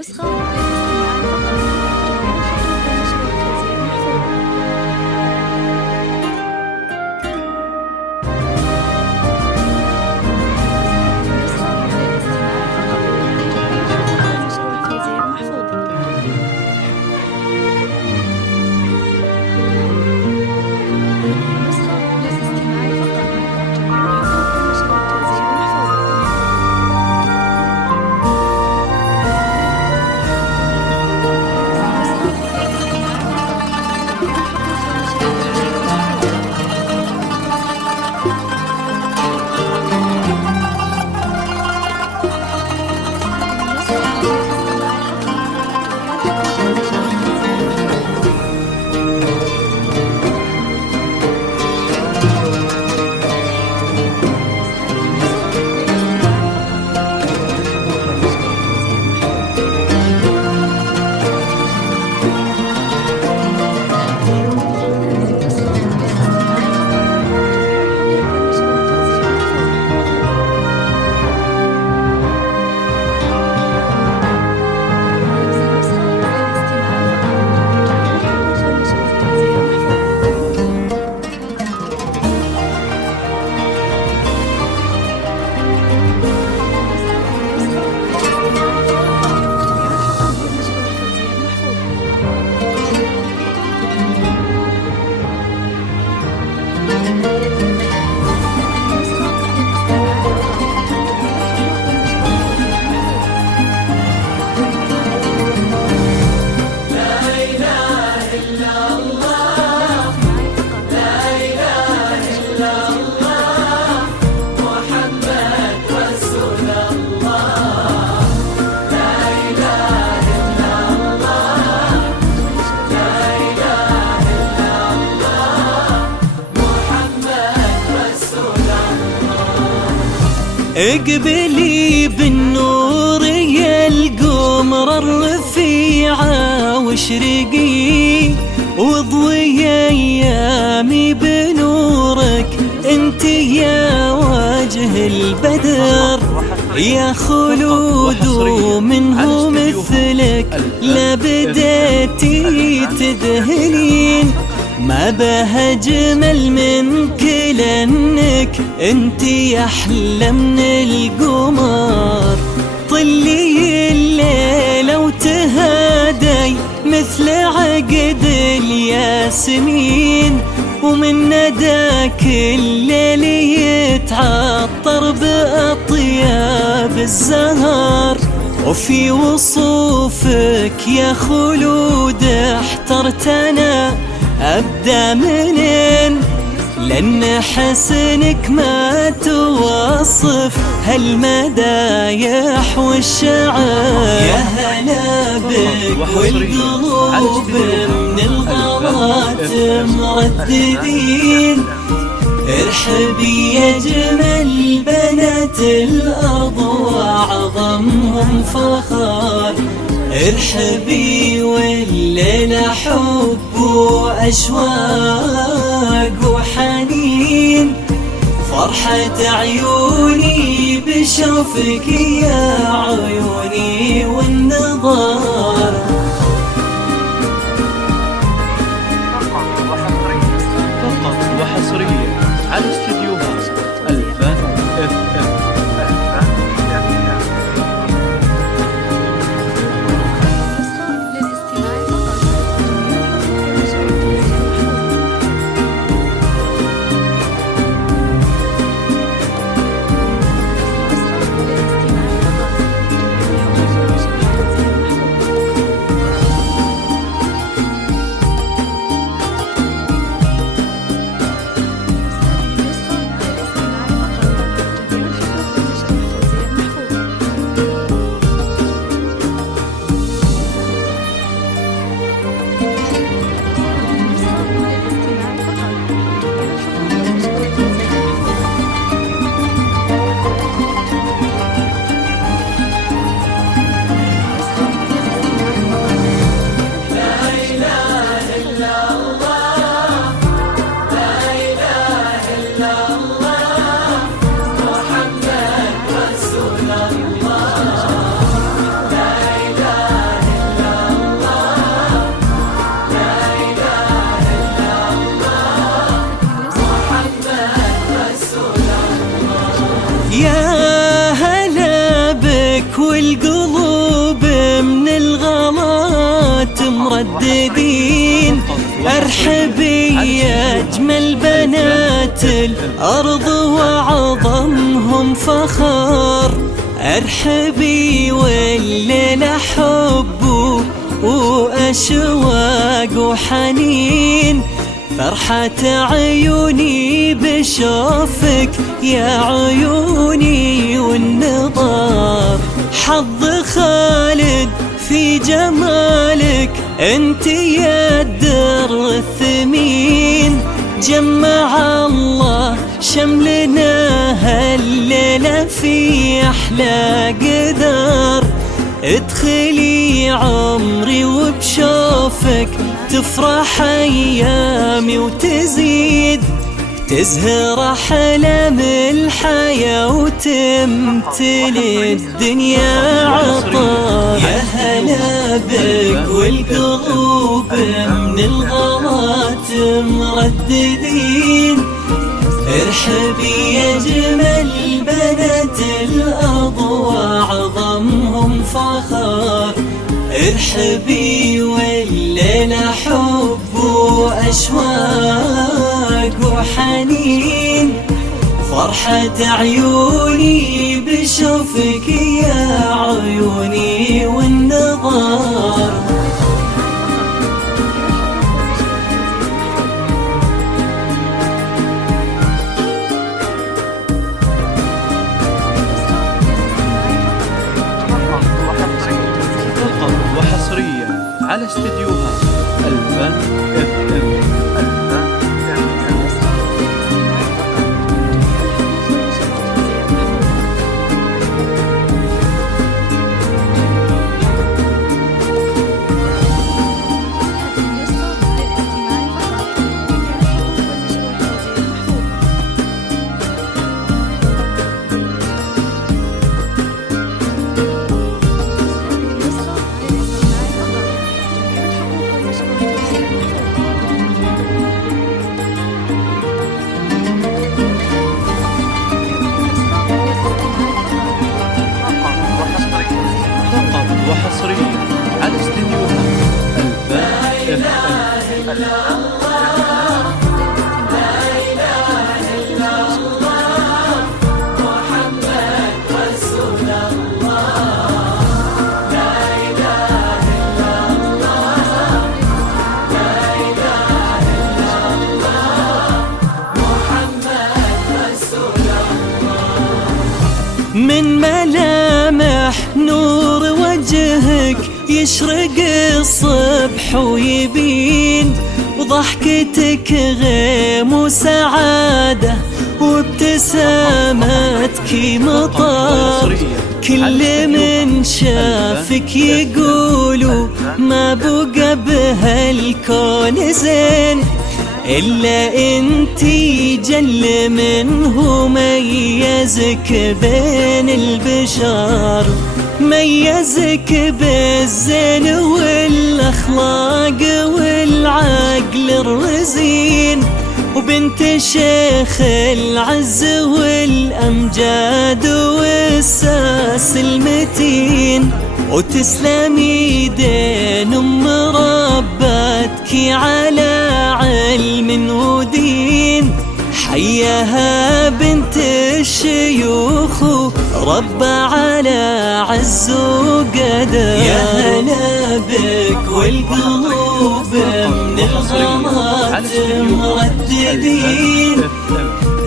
نسخة للاستماع فقط. جميع الخطوط والنشرات الفيزيائية محفوظة. نسخة للاستماع فقط. جميع الخطوط والنشرات الفيزيائية محفوظة. نسخة للاستماع فقط. جميع الخطوط والنشرات الفيزيائية محفوظة. اقبلي بالنور يا القمر الرفيعة واشرقي واضوي ايامي بنورك، انت يا وجه البدر يا خلود ومنه مثلك لا بديتي تذهلين، ما بها جمل منك لانك انت احلى من القمر، طلي الليل وتهادي مثل عقد الياسمين، ومن نداك الليل يتعطر بأطياب الزهر، وفي وصوفك يا خلود احترت انا أبدأ منين، لأن حسنك ما توصف هالمدايح والشعر، يا هلا بك والقلوب من الغرات مرددين، ارحبي يا جمل بنات الأرض وأعظمهم فخر، ارحبي والليلة حب وأشواق وحنين، فرحة عيوني بشوفك يا عيوني والنظر. فقط وحصريا على استديوهات الفن FM. للاستماع فقط. جميع الخطوط والنشرات الفيزيائية محفوظة. بك والقلوب من الغلات مرددين. ارحبي يا اجمل بنات الارض وعظمهم فخر، ارحبي والليلة حب واشواق وحنين. فرحة عيوني بشوفك يا عيوني والنظر، حظ خالد في جمالك انت يا الدر الثمين. جمع الله شملنا هالليلة في أحلى قدر، ادخلي عمري وبشوفك تفرح أيامي وتزيد، تزهر أحلام الحياة وتمتلي الدنيا عطاء. يا هلا بك والقلوب من الغلات مرددين، ارحبي يا جمل بنات الأرض وعظمهم فخر، ارحبي والليلة حب وأشواق وحنين. فرحة عيوني بشوفك يا عيوني والنظر. وحصريا على استديوهات الفن FM. وحصريا على استديوهات الفن FM. من ملامح نور وجهك يشرق الصبح ويبين، وضحكتك غيم وسعادة وابتسامتك مطر. كل من شافك يقولوا ما بقى بهالكون زين إلا انتي، جل منه ميزك بين البشر، ميزك بالزين والأخلاق والعقل الرزين، وبنت شيخ العز والأمجاد والساس المتين. وتسلمي دين ربتك على علم ودين، حياها بنت الشيوخ رب على عز وقدر. يا هلا بك والقلوب من الغلات مرددين،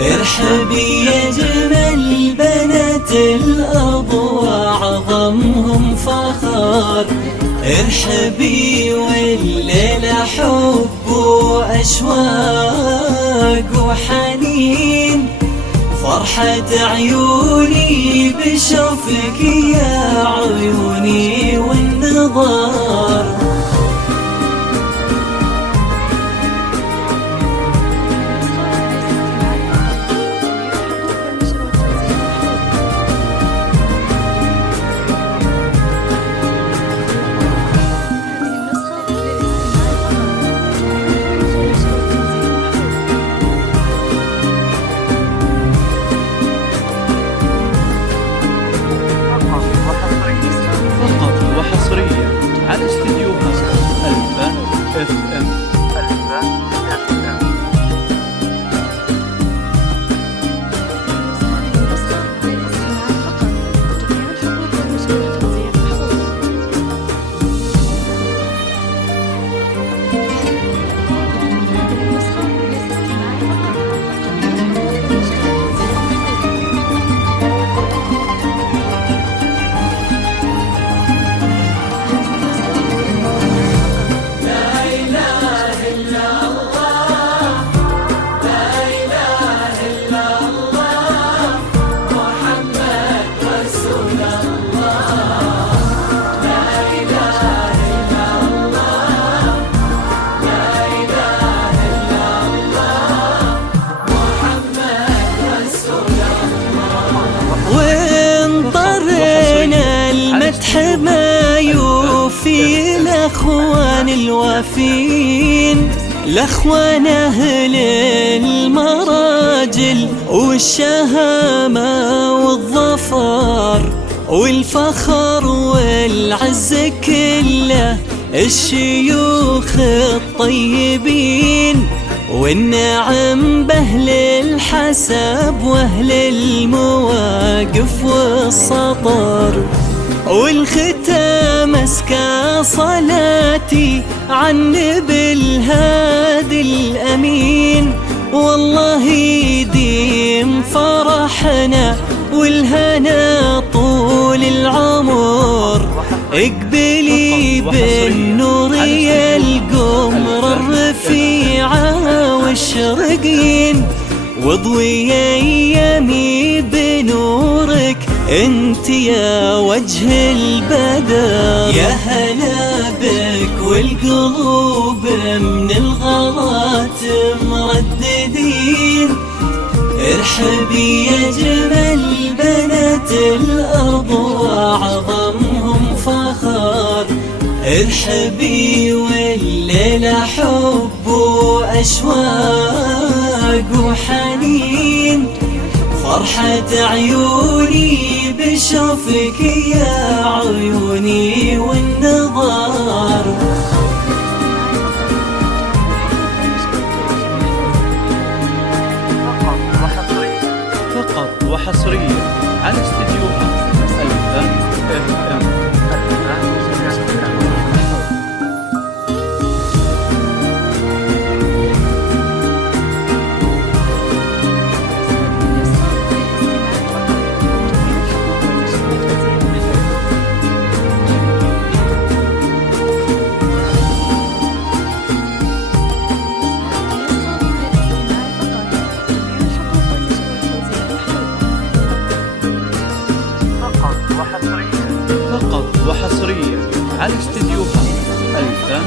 ارحبي يا جمل بنات الأرض وعظمهم فخر، ارحبي والليلة حب وأشواق وحنين. فرحة عيوني بشوفك يا عيوني والنظر. الحما يوفي الأخوان الوافين، الأخوان أهل المراجل والشهامة والظفر والفخر والعز كله، الشيوخ الطيبين والنعم بأهل الحسب وأهل المواقف والسطر، والختام أزكى صلاتي عن نبي الهادي الأمين، والله يديم فرحنا والهنا طول العمر، اقبلي بالنور يا القمر الرفيعة والشرقين، واضوي ايامي بنورك انت يا وجه البدر. يا هلا بك والقلوب من الغلات مرددين، ارحبي يا جمال بنات الأرض وأعظمهم فخر، ارحبي والليلة حب وأشواق وحنين، فرحة عيوني بشوفك يا عيوني والنظر. فقط وحصريا على استديوها الفن FM. فقط وحصريا على استديوها الفن FM.